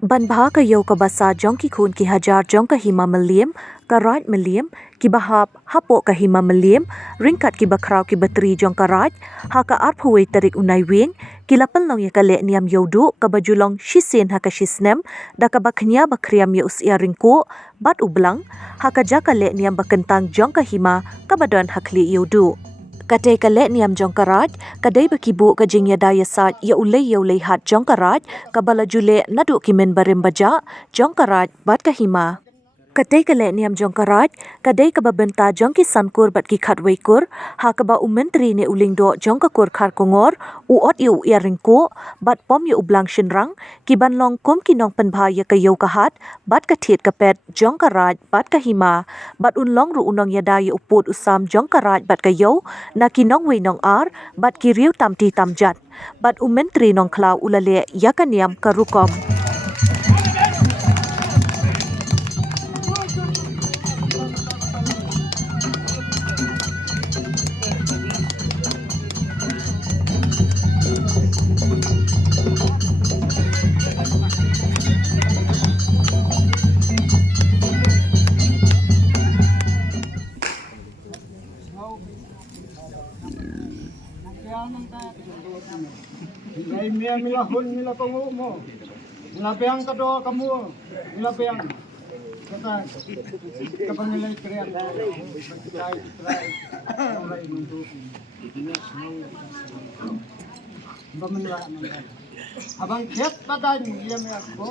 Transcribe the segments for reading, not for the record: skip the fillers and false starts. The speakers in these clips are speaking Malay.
Banbha ka yo ka basa jong ki khun ki hajar jong ka hima meliam ka raj meliam ki bahap hapo ka hima meliam ringkat ki bakrau ki batri jong ka raj ha ka arphwe tarik unai wing ki lapal nong ya ka le niam yodu ka bajulong shisen ha ka shisnem da ka bakhnya bakriam ya usia ringku bat ublang ha ka jaka le niam bakentang jong ka hima ka badon hakli yodu Kadai ka le niam jong karaj, kadai bakibu ka jingya daya sat ya ulay hat jong karaj, kabala jule nadu kimen barim baja, jong karaj bat kahima. Kadai ka le niam jong karaj, kadai ka babenta jong ki sankur bat ki khatway kur, ha ka ba umentri ne ulingdo jong ka kur khar kongor, uot yu ya ringko, bat pom yu ublang shinrang, ki banlong kum ki nong penbha ya ka yaw kahat, bat ka thiet ka pet jong karaj bat kahima, bat unlong ru unong ya daya uput usam jong karaj bat ka yaw, na ki nong we nong ar, bat ki riu tamti tamjat, bat umentri nong klau ulale ya ka niam ka rukom. Mia milahun mila kongu mo. Mila peang kado kamu. Mila peang. Kata kapangilay kriyan. Abang kiat badan dia me ako.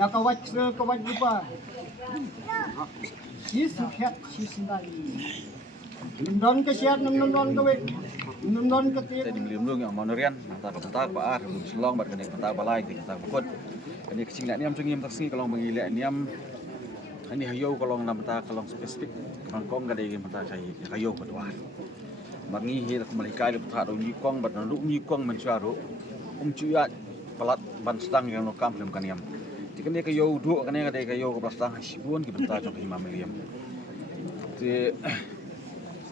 Ya kawat lupa. Sis kiat sis ndali. Nundon ke siat nundon ke wek. Nundon ke tiap. Jadi beli belum yang monorian, mata kepentak baar, belum selong, bat kena kepentak balai, kepentak bukut. Ini kecing nak niam cungim taksi kalau mengilak niam. Ini hayo kalau nak kepentak kalau spesifik, kangkong kada ingin kepentak saya hayo kedua. Bangi hil kembalikai kepentak dong nyikong, bat nanduk nyikong mencuaru, cuyat pelat ban sedang yang lokam belum kan niam. Jika dia kayo dua, kan dia kada kayo kepentak hasibun kepentak cungim 5 miliam. Jadi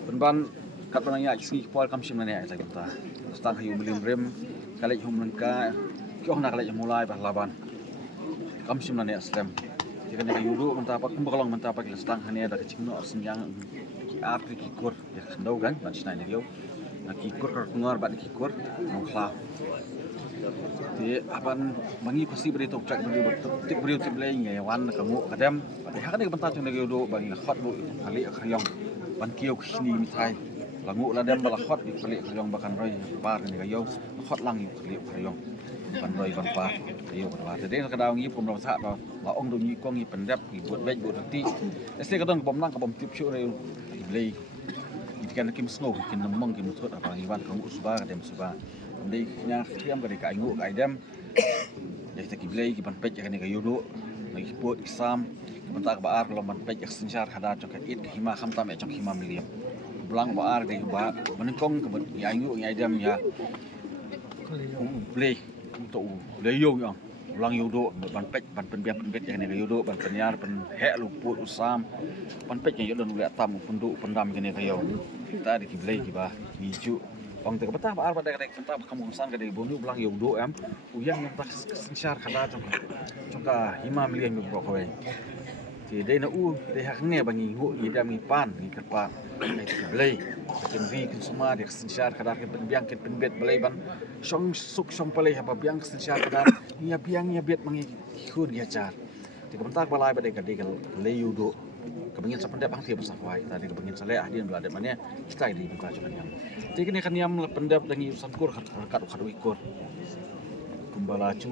penban kat penanya isi pol kam sim nanya saya kata stang hayu milim rem kali hum lengka kyo nak kali mulai bahlaban kam sim nanya stem jika nak yudu mentah apa kumbalong mentah apa stang hanya ada kecing no senjang ki apri ki kur ya kendau kan ban sinai yo nak ki kur kar ngor bat ki kur no khla di apan mangi pasti beri tok cak beri tip lain ya wan kamu kadam hak ni mentah cung nak yudu bangi khot bu kali akhyong ban kieu kini mitai langu la dem bala khot di kali khyong bakan roi par ni kayo khot lang yu kali khyong ban roi ban par kayo ba te deng kadang ngi pom ra sa ba ong du ngi kong ngi pendap ngi buat bej buat ti este kadang bom lang ka bom tip syu re blei ikan kim snow kin mong kim thot apa ngi ban kamu suba dem suba ndai nya khiam ka de ka ngu ka dem ya ta ki blei ki ban pej ka ni kayo do ngi buat exam bentak baar kalau ban pej senjar hada cok it hima kham tam cok hima miliam belang baar de ba menengkong ke ya ngu ngai dem ya play untuk leyo yang ulang yudo ban pej ban penbiak penbet yang ni yudo ban penyar pen hek luput usam ban pej yang yudo nulak tam penduk pendam kene kayo kita di play ki ba hiju bang te betah baar pada kadek bentak kamu san kadek bonu belang yudo am uyang yang tak senjar hada cok hima miliam bro kowe thì đây nó đây hak nghe bằng nghi ngụ nghi đam nghi pan nghi kerpa nghi belai ken vi ken semua dia sensyar kadar ken biang ken penbet belai ban song suk song pelai apa biang sensyar kadar nya biang nya bet mangi khun dia car thì bentar balai badai kadai kal leyu do kebengin sapendap hang tiap safai tadi kebengin saleh ahdian belada mana kita di buka cuman yang jadi kini kan yang pendap dangi sankur kat wikur kumbala cu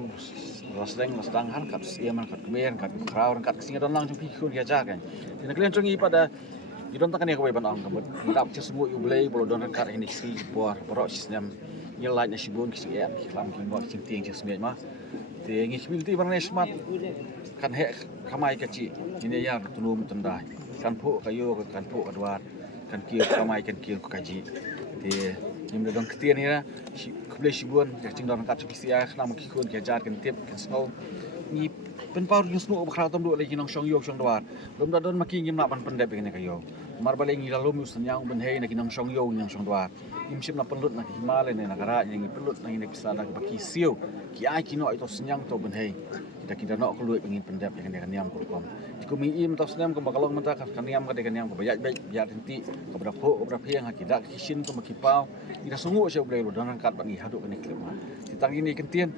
lasdang han kat siaman kat kemer kat kraur kat singa don lang cu pikun dia jagan dan kalian cungi pada idon takan ya kowe ban ang kebut ndap ci semua yu blay bolo don kat ini si por pro sistem nyelai na sibun ki ya lam ki mo cing ting ci smet ma te ngi milti ban smart kan he kamai kecil ini ya tunum tendai kan pu kayu kan pu kadwar kan kieu kamai kan kieu kaji te nim don ketian ni na boleh sibun ya cing don kat sia khna ma kikun ke jar kan tip kan snow ni pen pau yu snow bakra tom do lagi nong shong yo shong dwar dom da don maki ngim na ban pendep ngene kayo Marbaleng ilalom us yang benhei nak inang song yo yang song duat. Imship na pelut nak himale ne nakara yang pelut nak ini bisa nak baki siu. Ki ai kino itu senyang to benhei. Kita nak keluar pengin pendap yang dia kaniam kulkom. Jika miim to senyam ko makalong mata kaniam ka kaniam ko bayat bayat tinti ko berapa piang hakidak kisin to makipau. Ida sungu sia boleh lu dan kat bangi haduk kani klema. Titang ini kentien.